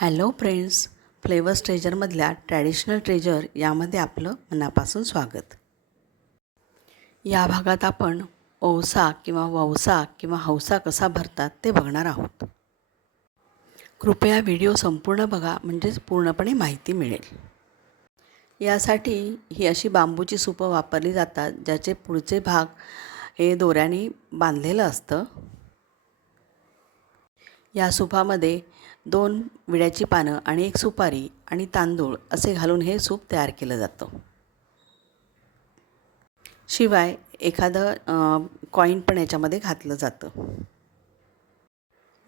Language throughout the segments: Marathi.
हॅलो फ्रेंड्स, फ्लेवर्स ट्रेजरमधल्या ट्रॅडिशनल ट्रेजर यामध्ये आपलं मनापासून स्वागत. या भागात आपण ओवसा किंवा ववसा किंवा हौसा कसा भरतात ते बघणार आहोत. कृपया व्हिडिओ संपूर्ण बघा, म्हणजेच पूर्णपणे माहिती मिळेल. यासाठी ही अशी बांबूची सुपं वापरली जातात ज्याचे पुढचे भाग हे दोऱ्याने बांधलेलं असतं. या सूपामध्ये 2 विड्याची पानं आणि 1 सुपारी आणि तांदूळ असे घालून हे सूप तयार केलं जातं. शिवाय एखादं कॉईन पण याच्यामध्ये घातलं जातं.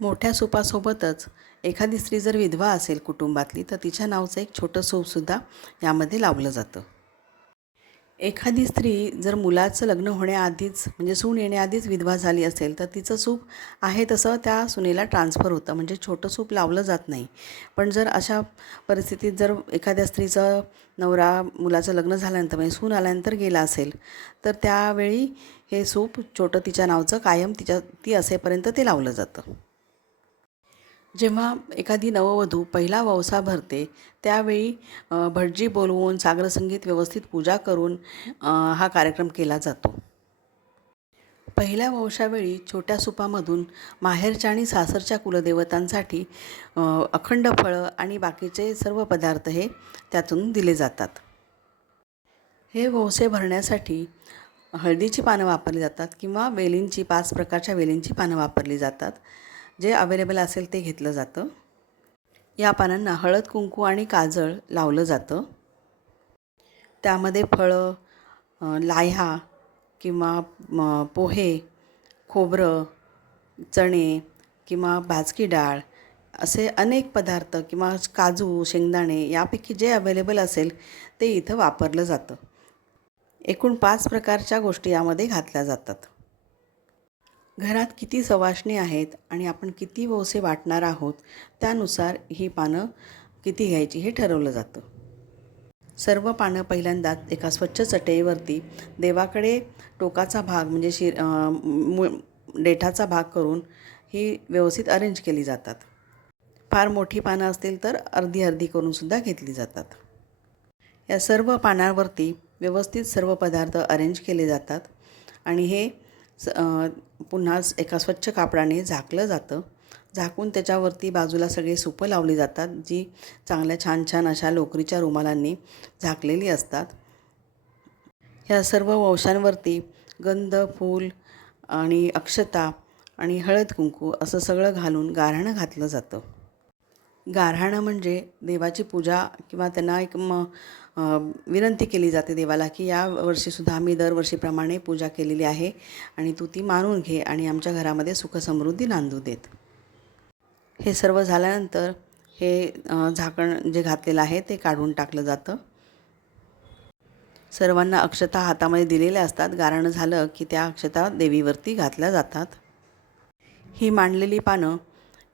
मोठ्या सूपासोबतच एखादी स्त्री जर विधवा असेल कुटुंबातली तर तिच्या नावाचं एक छोटं सूपसुद्धा यामध्ये लावलं जातं. एखादी स्त्री जर मुलाचं लग्न होण्याआधीच म्हणजे सून येण्याआधीच विधवा झाली असेल तर तिचं सूप आहे तसं त्या सुनेला ट्रान्सफर होतं, म्हणजे छोटं सूप लावलं जात नाही. पण जर अशा परिस्थितीत जर एखाद्या स्त्रीचं नवरा मुलाचं लग्न झाल्यानंतर म्हणजे सून आल्यानंतर गेला असेल तर त्यावेळी हे सूप छोटं तिच्या नावचं कायम ती असेपर्यंत ते लावलं जातं. जेव्हा एखादी नववधू पहिला ववसा भरते त्यावेळी भटजी बोलवून सागरसंगीत व्यवस्थित पूजा करून हा कार्यक्रम केला जातो. पहिल्या वंशावेळी छोट्या सुपामधून माहेरच्या आणि सासरच्या कुलदेवतांसाठी अखंड फळं आणि बाकीचे सर्व पदार्थ हे त्यातून दिले जातात. हे ववसे भरण्यासाठी हळदीची पानं वापरली जातात किंवा वेलींची 5 प्रकारच्या वेलींची पानं वापरली जातात. जे अवेलेबल असेल ते घेतलं जातं. या पानांना हळद, कुंकू आणि काजळ लावलं जातं. त्यामध्ये फळं, लाह्या किंवा पोहे, खोबरं, चणे किंवा भाजकी डाळ असे अनेक पदार्थ किंवा काजू, शेंगदाणे यापैकी जे अवेलेबल असेल ते इथं वापरलं जातं. एकूण 5 प्रकारच्या गोष्टी यामध्ये घातल्या जातात. घरात किती सवाष्णी आहेत आणि आपण किती ववसे वाटणार आहोत त्यानुसार ही पानं किती घ्यायची हे ठरवलं जातं. सर्व पानं पहिल्यांदा एका स्वच्छ चटईवरती देवाकडे टोकाचा भाग म्हणजे देठाचा भाग करून ही व्यवस्थित अरेंज केली जातात. फार मोठी पानं असतील तर अर्धी अर्धी करूनसुद्धा घेतली जातात. या सर्व पानांवरती व्यवस्थित सर्व पदार्थ अरेंज केले जातात आणि हे पुन्हा एका स्वच्छ कापडाने झाकलं जातं. झाकून त्याच्यावरती बाजूला सगळे सुपं लावली जातात, जी चांगल्या छान छान अशा लोकरीच्या रुमालांनी झाकलेली असतात. ह्या सर्व वंशांवरती गंध, फूल आणि अक्षता आणि हळद कुंकू असं सगळं घालून गाऱ्हाणं घातलं जातं. गाऱ्हाणं म्हणजे देवाची पूजा किंवा त्यांना एक विनंती केली जाते देवाला की या वर्षीसुद्धा आम्ही दरवर्षीप्रमाणे पूजा केलेली आहे आणि तू ती मानून घे आणि आमच्या घरामध्ये सुखसमृद्धी नांदू देत. हे सर्व झाल्यानंतर हे झाकण जे घातलेलं आहे ते काढून टाकलं जातं. सर्वांना अक्षता हातामध्ये दिलेल्या असतात. गाऱ्हाणं झालं की त्या अक्षता देवीवरती घातल्या जातात. ही मांडलेली पानं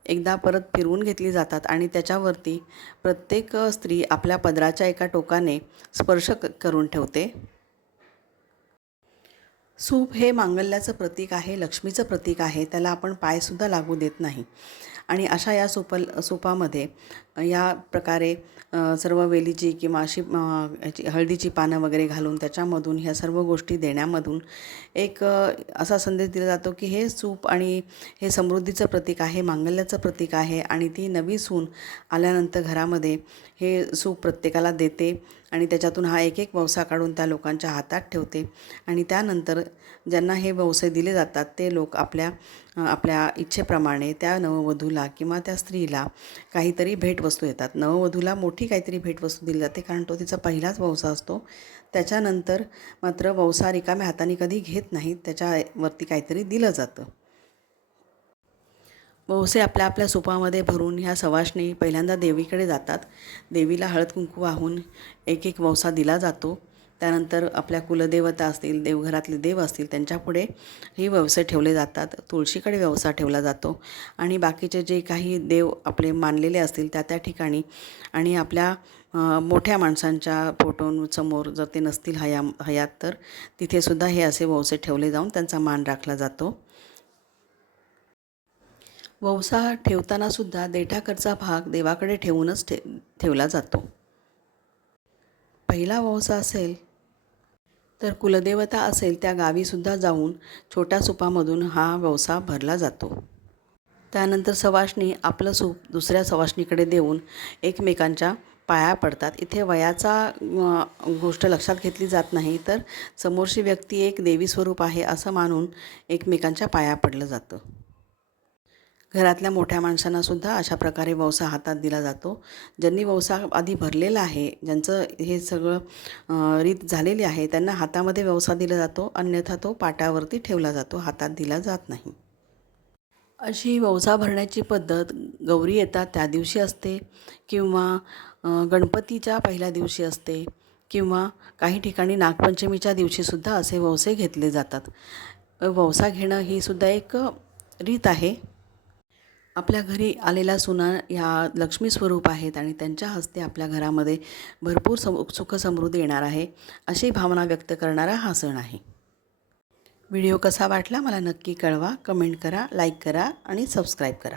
एकदा परत फिरवून घेतली जातात आणि त्याच्यावरती प्रत्येक स्त्री आपल्या पदराच्या एका टोकाने स्पर्श करून ठेवते. सूप हे मांगल्याचं प्रतीक आहे, लक्ष्मीचं प्रतीक आहे. त्याला आपण पायसुद्धा लागू देत नाही. आणि अशा या सूपामध्ये या प्रकारे सर्व वेलीची किंवा अशी याची हळदीची पानं वगैरे घालून त्याच्यामधून ह्या सर्व गोष्टी देण्यामधून एक असा संदेश दिला जातो की हे सूप आणि हे समृद्धीचं प्रतीक आहे, मांगल्याचं प्रतीक आहे आणि ती नवी सून आल्यानंतर घरामध्ये हे सूप प्रत्येकाला देते आणि त्याच्यातून हा एक एक ववसा काढून त्या लोकांच्या हातात ठेवते आणि त्यानंतर ज्यांना हे ववसे दिले जातात ते लोक आपल्या इच्छेप्रमाणे त्या नववधूला किंवा त्या स्त्रीला काहीतरी भेटवस्तू येतात. नववधूला मोठी काहीतरी भेटवस्तू दिली जाते कारण तो तिचा पहिलाच ववसा असतो. त्याच्यानंतर मात्र ववसा रिकाम्या हाताने कधी घेत नाहीत, त्याच्यावरती काहीतरी दिलं जातं. ववसे आपल्या आपल्या सुपामध्ये भरून ह्या सवाष्णी पहिल्यांदा देवीकडे जातात. देवीला हळद कुंकू वाहून एक एक ववसा दिला जातो. त्यानंतर आपल्या कुलदेवता असतील, देवघरातले देव असतील त्यांच्यापुढे हे ववसे ठेवले जातात. तुळशीकडे ववसा ठेवला जातो आणि बाकीचे जे काही देव आपले मानलेले असतील त्या ठिकाणी आणि आपल्या मोठ्या माणसांच्या फोटोंसमोर जर ते नसतील हयात तर तिथेसुद्धा हे असे ववसे ठेवले जाऊन त्यांचा मान राखला जातो. वौसा ठेवतानासुद्धा देठाकडचा भाग देवाकडे ठेवूनच ठेवला जातो. पहिला वौसा असेल तर कुलदेवता असेल त्या गावीसुद्धा जाऊन छोट्या सुपामधून हा वौसा भरला जातो. त्यानंतर सवाष्णी आपलं सूप दुसऱ्या सवाष्णीकडे देऊन एकमेकांच्या पाया पडतात. इथे वयाचा गोष्ट लक्षात घेतली जात नाही, तर समोरची व्यक्ती एक देवी स्वरूप आहे असं मानून एकमेकांच्या पाया पडलं जातं. घरातल्या मोठ्या माणसांनासुद्धा अशा प्रकारे वौसा हातात दिला जातो. ज्यांनी वौसा आधी भरलेला आहे, ज्यांचं हे सगळं रीत झालेली आहे, त्यांना हातामध्ये वौसा दिला जातो, अन्यथा तो पाटावरती ठेवला जातो, हातात दिला जात नाही. अशी वौसा भरण्याची पद्धत गौरी येतात त्या दिवशी असते किंवा गणपतीच्या पहिल्या दिवशी असते किंवा काही ठिकाणी नागपंचमीच्या दिवशीसुद्धा असे वौसे घेतले जातात. वौसा घेणं ही सुद्धा एक रीत आहे. आपल्या घरी आलेल्या सुना ह्या लक्ष्मी स्वरूप आहेत आणि त्यांच्या हस्ते आपल्या घरामध्ये भरपूर सुख समृद्धी येणार आहे अशी भावना व्यक्त करणारा हा सण आहे. व्हिडिओ कसा वाटला मला नक्की कळवा, कमेंट करा, लाईक करा आणि सबस्क्राईब करा.